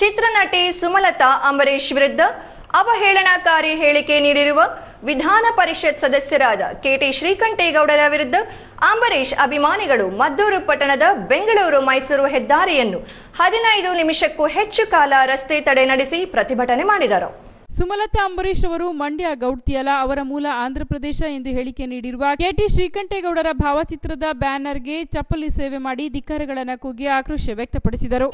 ಚಿತ್ರನಟಿ ಸುಮಲತಾ ಅಂಬರೀಶ್ ವಿರುದ್ಧ ಅವಹೇಳನಕಾರಿ ಹೇಳಿಕೆ ನೀಡಿರುವ ವಿಧಾನ ಪರಿಷತ್ ಸದಸ್ಯರಾದ ಕೆಟಿ ಶ್ರೀಕಂಠೇಗೌಡರ ವಿರುದ್ಧ ಅಂಬರೀಶ್ ಅಭಿಮಾನಿಗಳು ಮದ್ದೂರು ಪಟ್ಟಣದ ಬೆಂಗಳೂರು ಮೈಸೂರು ಹೆದ್ದಾರಿಯನ್ನು ಹದಿನೈದು ನಿಮಿಷಕ್ಕೂ ಹೆಚ್ಚು ಕಾಲ ರಸ್ತೆ ತಡೆ ನಡೆಸಿ ಪ್ರತಿಭಟನೆ ಮಾಡಿದರು. ಸುಮಲತಾ ಅಂಬರೀಶ್ ಅವರು ಮಂಡ್ಯ ಗೌಡ್ತಿಯಲ ಅವರ ಮೂಲ ಆಂಧ್ರಪ್ರದೇಶ ಎಂದು ಹೇಳಿಕೆ ನೀಡಿರುವ ಕೆಟಿ ಶ್ರೀಕಂಠೇಗೌಡರ ಭಾವಚಿತ್ರದ ಬ್ಯಾನರ್ಗೆ ಚಪ್ಪಲಿ ಸೇವೆ ಮಾಡಿ ಧಿಕ್ಕಾರಗಳನ್ನು ಕೂಗಿ ಆಕ್ರೋಶ ವ್ಯಕ್ತಪಡಿಸಿದರು.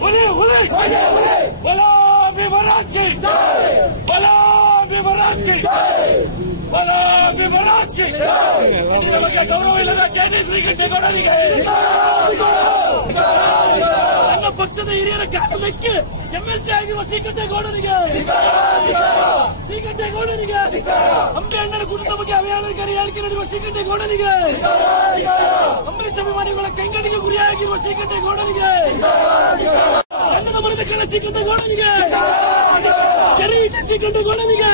ಪಕ್ಷದ ಹಿರಿಯರ ಕಾರಣಕ್ಕೆ ಎಂಎಲ್ಸಿ ಆಗಿರುವ ಶ್ರೀಕಂಠೇಗೌಡರಿಗೆ ಶ್ರೀಕಂಠೇಗೌಡರಿಗೆ ಅಂಬೆ ಅಣ್ಣನ ಕುಟುಂಬ ಬಗ್ಗೆ ಅವಹೇಳನಕಾರಿ ಹೇಳಿಕೆ ನೀಡಿರುವ ಶ್ರೀಕಂಠೇಗೌಡರಿಗೆ ಅಂಬರೀಷ್ ಅಭಿಮಾನಿಗಳ ಕೈಂಗಡಿಗೆ ಗುರಿಯಾಗಿರುವ ಶ್ರೀಕಂಠೇಗೌಡರಿಗೆ ಕನ್ನಡ ಮರದ ಕೆಳ ಶ್ರೀಕಂಠೇಗೌಡನಿಗೆ ಕೆರೆ ಇಟ್ಟ ಶ್ರೀಕಂಠೇಗೌಡನಿಗೆ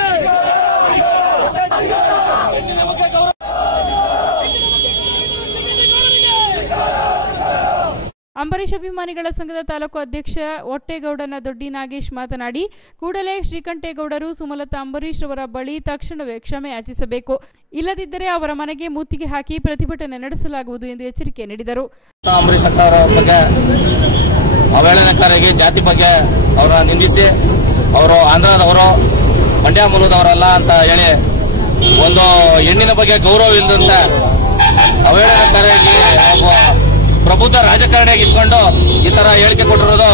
ಅಂಬರೀಶ್ ಅಭಿಮಾನಿಗಳ ಸಂಘದ ತಾಲೂಕು ಅಧ್ಯಕ್ಷ ಒಟ್ಟೇಗೌಡನ ದೊಡ್ಡಿ ನಾಗೇಶ್ ಮಾತನಾಡಿ, ಕೂಡಲೇ ಶ್ರೀಕಂಠೇಗೌಡರು ಸುಮಲತಾ ಅಂಬರೀಷ್ ಅವರ ಬಳಿ ತಕ್ಷಣವೇ ಕ್ಷಮೆ ಯಾಚಿಸಬೇಕು. ಇಲ್ಲದಿದ್ದರೆ ಅವರ ಮನೆಗೆ ಮುತ್ತಿಗೆ ಹಾಕಿ ಪ್ರತಿಭಟನೆ ನಡೆಸಲಾಗುವುದು ಎಂದು ಎಚ್ಚರಿಕೆ ನೀಡಿದರು. ಅಂಬರೀಷ್ ಅವಹೇಳನಕಾರಿಗೆ ಜಾತಿ ಬಗ್ಗೆ ಅವರ ನಿಂದಿಸಿ, ಅವರು ಆಂಧ್ರದವರು, ಮಂಡ್ಯ ಮೂಲದವರಲ್ಲ ಅಂತ ಹೇಳಿ ಒಂದು ಹೆಣ್ಣಿನ ಬಗ್ಗೆ ಗೌರವ ಇಲ್ಲದಂತೆ ಅವಹೇಳನಕಾರ ಪ್ರಬುದ್ಧ ರಾಜಕಾರಣಿಯಾಗಿ ಇಟ್ಕೊಂಡು ಈ ತರ ಹೇಳಿಕೆ ಕೊಟ್ಟಿರೋದು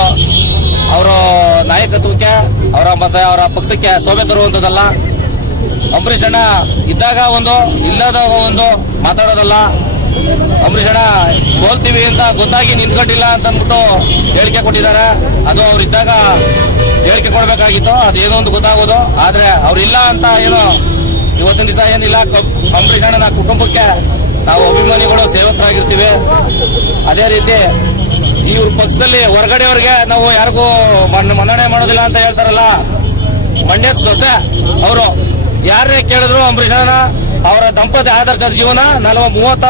ಅವರ ನಾಯಕತ್ವಕ್ಕೆ, ಅವರ ಮತ್ತೆ ಅವರ ಪಕ್ಷಕ್ಕೆ ಸೋಮೆ ತರುವಂತದಲ್ಲ ಅಂಬರೀಷ್ ಅಣ್ಣ ಇದ್ದಾಗ ಒಂದು ಇಲ್ಲದ ಒಂದು ಮಾತಾಡೋದಲ್ಲ. ಅಂಬರೀಷ್ ಅಣ್ಣ, ಸೋಲ್ತೀವಿ ಅಂತ ಗೊತ್ತಾಗಿ ನಿಂತ್ಕೊಂಡಿಲ್ಲ ಅಂತ ಅಂದ್ಬಿಟ್ಟು ಹೇಳಿಕೆ ಕೊಟ್ಟಿದ್ದಾರೆ. ಅದು ಅವ್ರು ಇದ್ದಾಗ ಹೇಳಿಕೆ ಕೊಡಬೇಕಾಗಿತ್ತು, ಅದೇನೋ ಒಂದು ಗೊತ್ತಾಗೋದು. ಆದ್ರೆ ಅವ್ರಿಲ್ಲ ಅಂತ ಏನೋ ಇವತ್ತಿನ ದಿವಸ ಏನಿಲ್ಲ ಅಂಬರೀಷ್ ಅಣ್ಣನ ಕುಟುಂಬಕ್ಕೆ ನಾವು ಅಭಿಮಾನಿಗಳು, ಸೇವಕರಾಗಿರ್ತೀವಿ. ಅದೇ ರೀತಿ ಇವ್ರ ಪಕ್ಷದಲ್ಲಿ ಹೊರಗಡೆಯವ್ರಿಗೆ ನಾವು ಯಾರಿಗೂ ಮನ್- ಮನ್ನಣೆ ಮಾಡೋದಿಲ್ಲ ಅಂತ ಹೇಳ್ತಾರಲ್ಲ, ಮಂಡ್ಯದ ಸೊಸೆ ಅವರು. ಯಾರೇ ಕೇಳಿದ್ರು ಅಂಬರೀಷನ ಅವರ ದಂಪತಿ ಆಧಾರಿತ ಜೀವನ, ನಲವ ಮೂವತ್ತ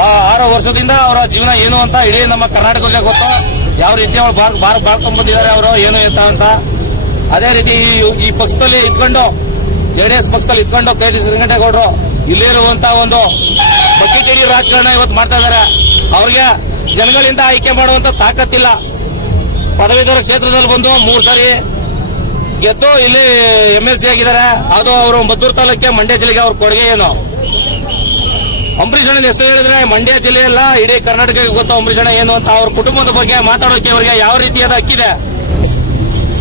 ಆರು ವರ್ಷದಿಂದ ಅವರ ಜೀವನ ಏನು ಅಂತ ಇಡೀ ನಮ್ಮ ಕರ್ನಾಟಕಕ್ಕೆ ಗೊತ್ತು. ಯಾವ ರೀತಿ ಅವ್ರು ಬಾರ್ ಬಂದಿದ್ದಾರೆ ಅವರು, ಏನು ಎತ್ತ ಅಂತ. ಅದೇ ರೀತಿ ಈ- ಈ ಪಕ್ಷದಲ್ಲಿ ಇಟ್ಕೊಂಡು ಎಸ್ ಪಕ್ಷದಲ್ಲಿ ಇಟ್ಕೊಂಡು ಕೆ ಡಿ ಶ್ರೀಕಂಠೇಗೌಡರು ಇಲ್ಲಿರುವಂತ ಒಂದು ಬಕೆಟೇರಿ ರಾಜಕಾರಣ ಇವತ್ತು ಮಾಡ್ತಾ ಇದ್ದಾರೆ. ಅವ್ರಿಗೆ ಜನಗಳಿಂದ ಆಯ್ಕೆ ಮಾಡುವಂತ ತಾಕತ್ತಿಲ್ಲ. ಪದವೀಧರ ಕ್ಷೇತ್ರದಲ್ಲಿ ಬಂದು ಮೂರು ಸಾರಿ ಗೆದ್ದು ಇಲ್ಲಿ ಎಂ ಎಲ್ ಸಿ ಆಗಿದ್ದಾರೆ. ಅದು ಅವರು ಮದ್ದೂರು ತಾಲೂಕಿಗೆ ಮಂಡ್ಯ ಜಿಲ್ಲೆಗೆ ಅವ್ರ ಕೊಡುಗೆ ಏನು? ಅಂಬರೀಷಣ ಹೆಸರು ಹೇಳಿದ್ರೆ ಮಂಡ್ಯ ಜಿಲ್ಲೆಯಲ್ಲ ಇಡೀ ಕರ್ನಾಟಕಕ್ಕೆ ಗೊತ್ತು ಅಂಬರೀಷಣ ಏನು ಅಂತ ಅವ್ರ ಕುಟುಂಬದ ಬಗ್ಗೆ ಮಾತಾಡೋಕೆ ಅವರಿಗೆ ಯಾವ ರೀತಿಯಾದ ಹಕ್ಕಿದೆ?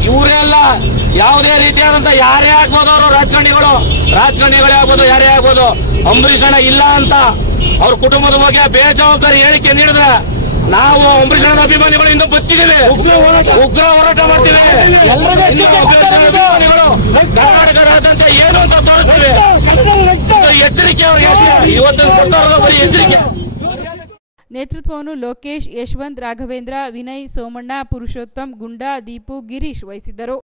ಇವರೆಲ್ಲ ಯಾವುದೇ ರೀತಿಯಾದಂತ ಯಾರೇ ಆಗ್ಬೋದು ಅವರು ರಾಜಕಾರಣಿಗಳು ರಾಜಕಾರಣಿಗಳೇ ಆಗ್ಬೋದು ಯಾರೇ ಆಗ್ಬೋದು ಅಂಬರೀಷಣ ಇಲ್ಲ ಅಂತ ಅವ್ರ ಕುಟುಂಬದ ಬಗ್ಗೆ ಬೇಜವಾಬ್ದಾರಿ ಹೇಳಿಕೆ ನೀಡಿದ್ರೆ ನಾವು ಅಂಬರೀಷಣದ ಅಭಿಮಾನಿಗಳು ಇಂದು ಬತ್ತಿದ್ದೀವಿ. ಉಗ್ರ ಹೋರಾಟ. ಮಾಡ್ತೀವಿ. ಕರ್ನಾಟಕದಾದ್ಯಂತ ಏನು ಅಂತ ತೋರಿಸ್ತೀವಿ. ಎಚ್ಚರಿಕೆ ಅವ್ರಿಗೆ ಇವತ್ತು ಕೊಡ್ತಾ ಬರೀ ಎಚ್ಚರಿಕೆ. ನೇತೃತ್ವವನ್ನು ಲೋಕೇಶ್ ಯಶವಂತ್ ರಾಘವೇಂದ್ರ ವಿನಯ್ ಸೋಮಣ್ಣ ಪುರುಷೋತ್ತಮ್ ಗುಂಡಾ ದೀಪು ಗಿರೀಶ್ ವಹಿಸಿದ್ದರು.